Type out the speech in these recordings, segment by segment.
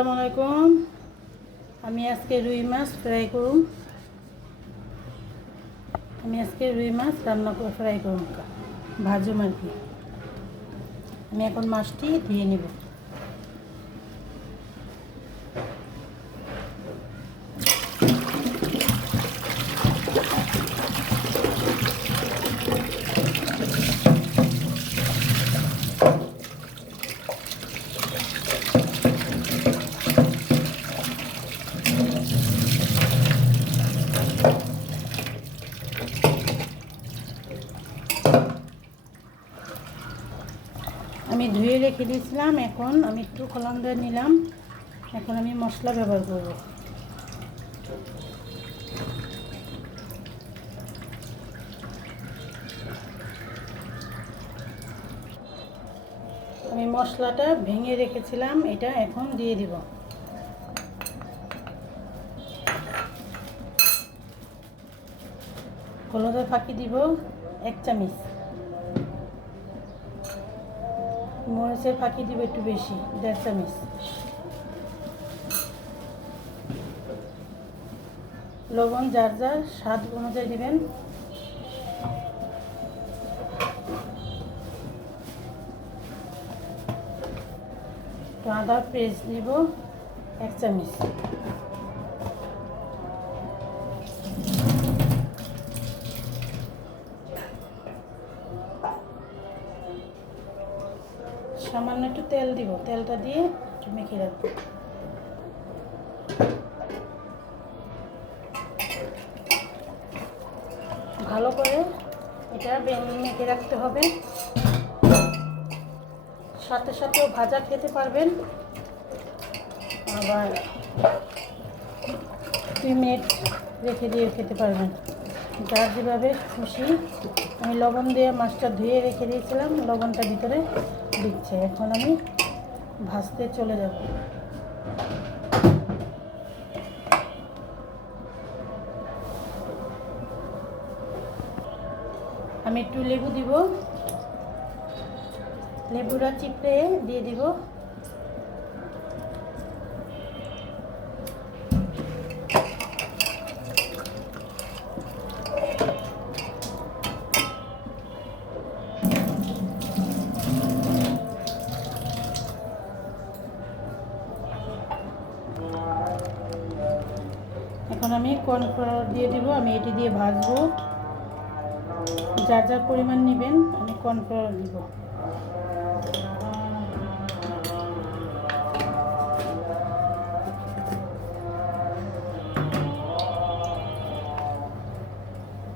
আসসালামু আলাইকুম। আমি আজকে রুই মাছ ফ্রাই করুম। রান্না করে ফ্রাই করুম, ভাজুম আর কি। আমি এখন মাছটি ধুয়ে নেব। আমি ধুয়ে রেখে দিয়েছিলাম, এখন আমি একটু কলম দিয়ে নিলাম। এখন আমি মশলা ব্যবহার করব। আমি মশলাটা ভেঙে রেখেছিলাম, এটা এখন দিয়ে দিব। হলুদের ফাঁকি দিব 1 চামচ, মরিচের ফাঁকি দিব একটু বেশি 1.5 চামচ, লবণ যার যার স্বাদ অনুযায়ী দিবেন। আদা পেস্ট দিব 1 চামচ, সামান্য একটু তেল দিব। তেলটা দিয়ে একটু মেখে রাখবো। ভালো করে এটা মেখে রাখতে হবে। সাথে সাথেও ভাজা খেতে পারবেন, আবার 2 মিনিট রেখে দিয়ে খেতে পারবেন, যার যেভাবে খুশি। আমি লবণ দিয়ে মাছটা ধুয়ে রেখে দিয়েছিলাম, লবণটা ভিতরে দিচ্ছে। এখন আমি ভাজতে চলে যাব। আমি একটু লেবু দিব, লেবুটা চিপড়ে দিয়ে দিব। এখন আমি কর্নফ্লাওয়ার দিয়ে দিব। আমি এটি দিয়ে ভাজবো। যার যার পরিমাণ নেবেন। আমি কর্নফ্লাওয়ার দিব।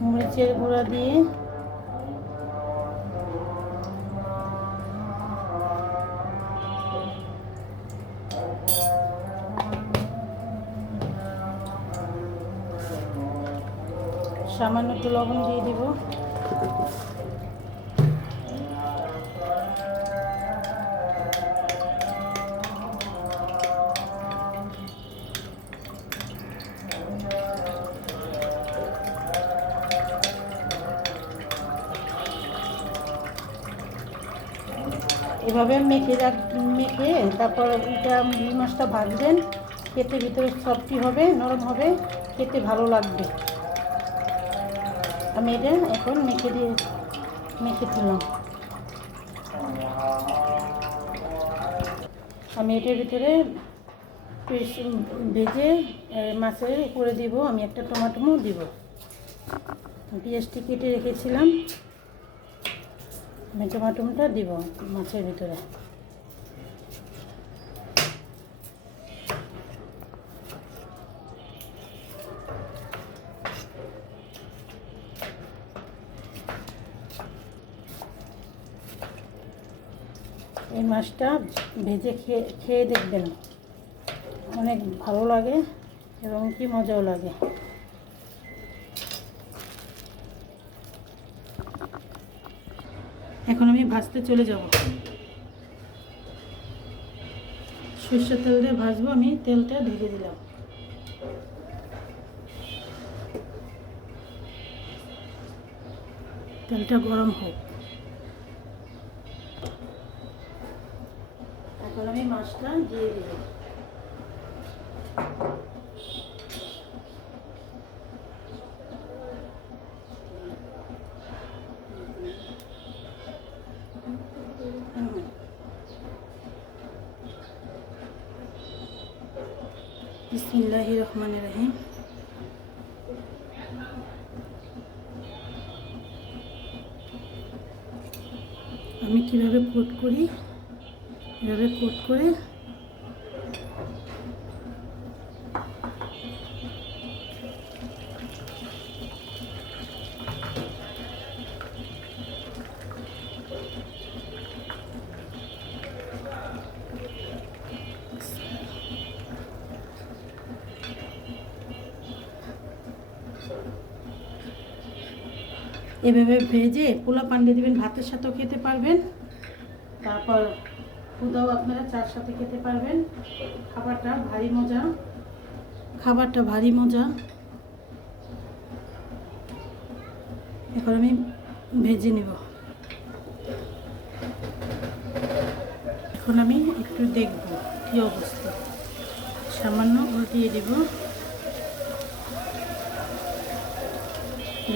মরিচের গুঁড়া দিয়ে সামান্য একটু লবণ দিয়ে দিব। এভাবে মেখে তারপর এটা রুই মাছটা ভাজবেন। খেতে ভিতরে সফটি হবে, নরম হবে, খেতে ভালো লাগবে। আমি এটা এখন মেখে তুললাম। আমি এটার ভিতরে ভেজে মাছের উপরে দিব। আমি একটা টমেটো দিব। পেঁয়াজটি কেটে রেখেছিলাম, আমি টমেটোটা দিব মাছের ভিতরে। এই মাছটা ভেজে খেয়ে দেখবেন, অনেক ভালো লাগে এবং কি মজাও লাগে। এখন আমি ভাজতে চলে যাব। সরষের তেল দিয়ে ভাজবো। আমি তেলটা ঢেলে দিলাম। তেলটা গরম হোক। এখন আমি মাছটা দিয়ে দেব। বিসমিল্লাহির রহমানির রহিম। আমি কিভাবে কোট করি, এভাবে কোট করে এভাবে ভেজে পোলা পান্ডে দিবেন, ভাতের সাথেও খেতে পারবেন, তারপর খুদাও আপনারা চার সাথে খেতে পারবেন। খাবারটা ভারী মজা। এখন আমি ভেজে নেব। এখন আমি একটু দেখব কী অবস্থা, সামান্য উল্টিয়ে দেব।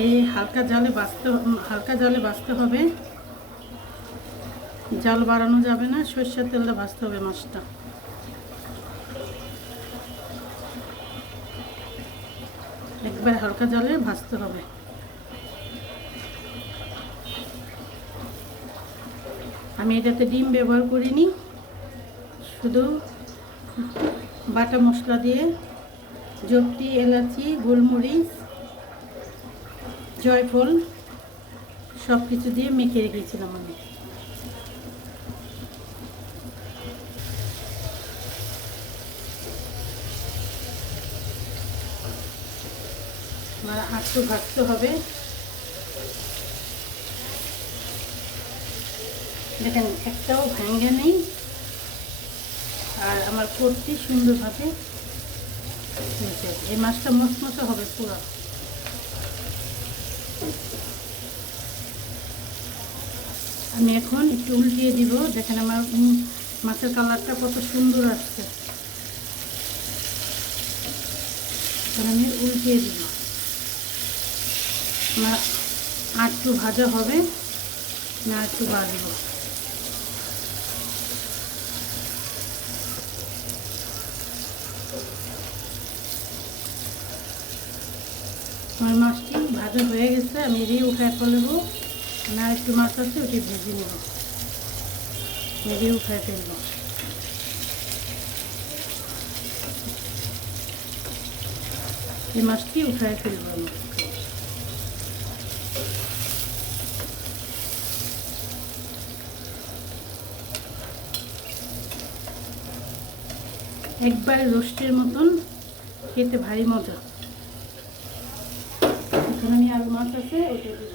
এই হালকা জালে ভাজতে হবে, জাল বাড়ানো যাবে না, সরষের তেলটা ভাজতে হবে মাছটা। একবার হালকা জালে ভাজতে হবে। আমি এটাতে ডিম ব্যবহার করিনি, শুধু বাটা মশলা দিয়ে জপটি, এলাচি, গোলমরিচ, জয়ফল সব কিছু দিয়ে মেখে রেখেছিলাম আমি। আমার আটটু ভাজতে হবে। দেখেন একটাও ভাঙ্গে নেই, আর আমার কোটটি সুন্দরভাবে হয়েছে। এই মাছটা মচমচে হবে পুরো। আমি এখন একটু উল্টিয়ে দিব। দেখেন আমার মাছের কালারটা কত সুন্দর আসছে। আমি উল্টিয়ে দিব। আমার আটটু ভাজা হবে না, একটু ভাজবো। আমার মাছটি ভাজা হয়ে গেছে, আমি এড়িয়ে উঠায় ফেলবো। আমি আর একটু মাছ আছে, ওটি ভেজে নেব, এড়িয়ে উঠায় ফেলবো। এই মাছটি উঠায় ফেলবো আমি। একবারে রোস্টের মতন খেতে ভারী মজা। এখন আমি আলু মাছ আছে ওটা দিব।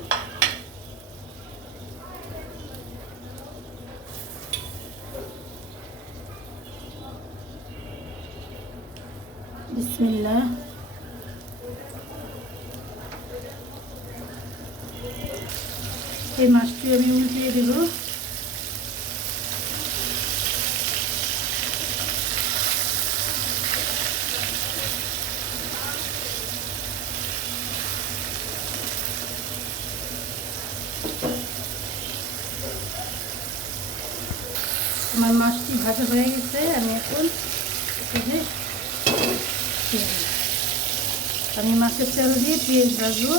বিসমিল্লাহ। এই মাছটি আমি উল্টিয়ে দেব। আমার মাছটি ভাজা হয়ে গেছে, আমি এখন আমি মাছের তেল দিয়ে পেঁয়াজ ভাজবো।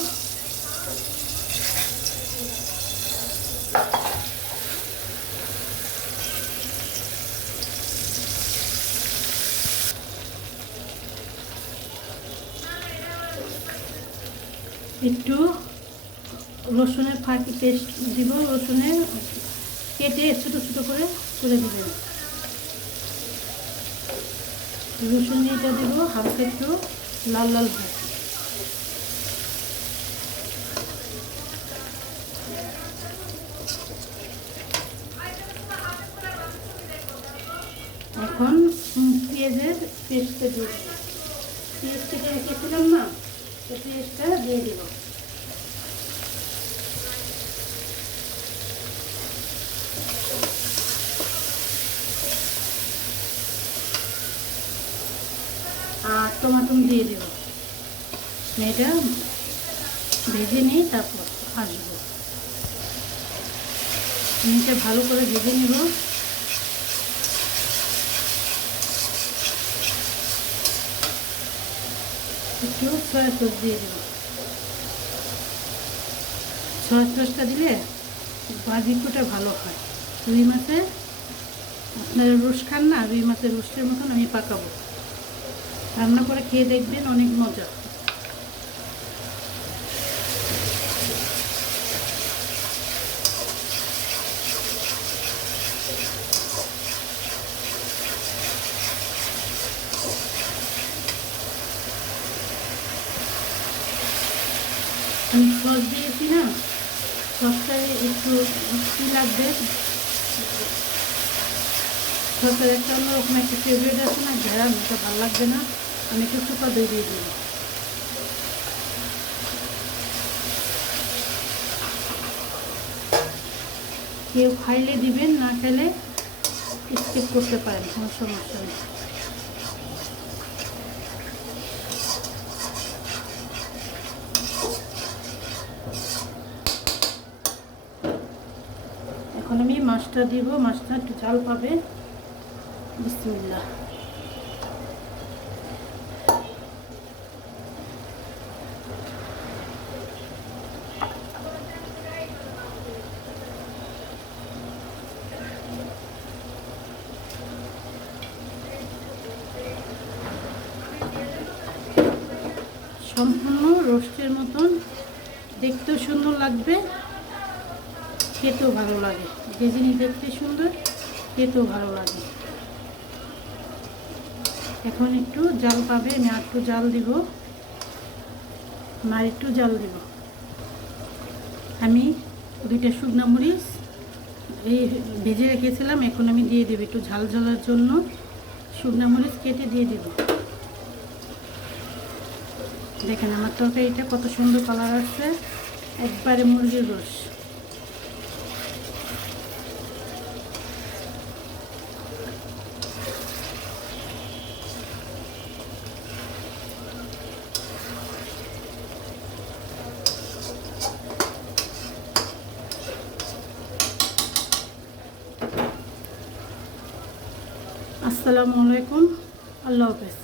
একটু রসুনের ফাঁকি পেস্ট দিব, রসুনের কেটে ছোটো ছোটো করে দিবেন। রসুন এটা দিব, হালকা একটু লাল লাল হয়। এখন পেঁয়াজের পেস্টটা দিয়ে দেব। পেঁয়াজ কেটে রেখেছিলাম না, তো পেস্টটা দিয়ে দেব। আর টমাটো দিয়ে দেব। এটা ভেজে নিয়ে তারপর আসবো। এটা ভালো করে ভেজে নেব। একটু সয়া সস দিয়ে দেব। সয়া সসটা দিলে বারবিকিউটা ভালো হয়। রুই মাছের আপনারা রোস্ট খান না, রুই মাছের রোস্টের মতন আমি পাকাবো। রান্না করে খেয়ে দেখবেন, অনেক মজা। আমি সস দিয়েছি না, সসটায় একটু কী লাগবে, সসের একটা অন্যরকম একটা ফেভারিট আছে না, ঘেরা, ওটা ভালো লাগবে না। আমি একটু সুপা দই দিয়ে দিই। কেউ খাইলে দিবেন, না খেলে স্কিপ করতে পারেন, কোনো সমস্যা নেই। এখন আমি মাছটা দিব, মাছটা একটু ঝাল পাবে। বিসমিল্লাহ। সম্পূর্ণ রোস্টের মতন, দেখতেও সুন্দর লাগবে, খেতেও ভালো লাগে। যে জিনিস দেখতে সুন্দর, খেতেও ভালো লাগে। এখন একটু জাল পাবে, আমি আর একটু জাল দিব, আর একটু জাল দিব। আমি 2টা শুকনো মরিচ এই ভেজে রেখেছিলাম, এখন আমি দিয়ে দেব একটু ঝাল ঝালার জন্য। শুকনো মরিচ কেটে দিয়ে দেব। দেখেন আমার তরকারিটা কত সুন্দর কালার আসছে, একবারে মুরগির রস। আসসালামু আলাইকুম, আল্লাহ হাফেজ।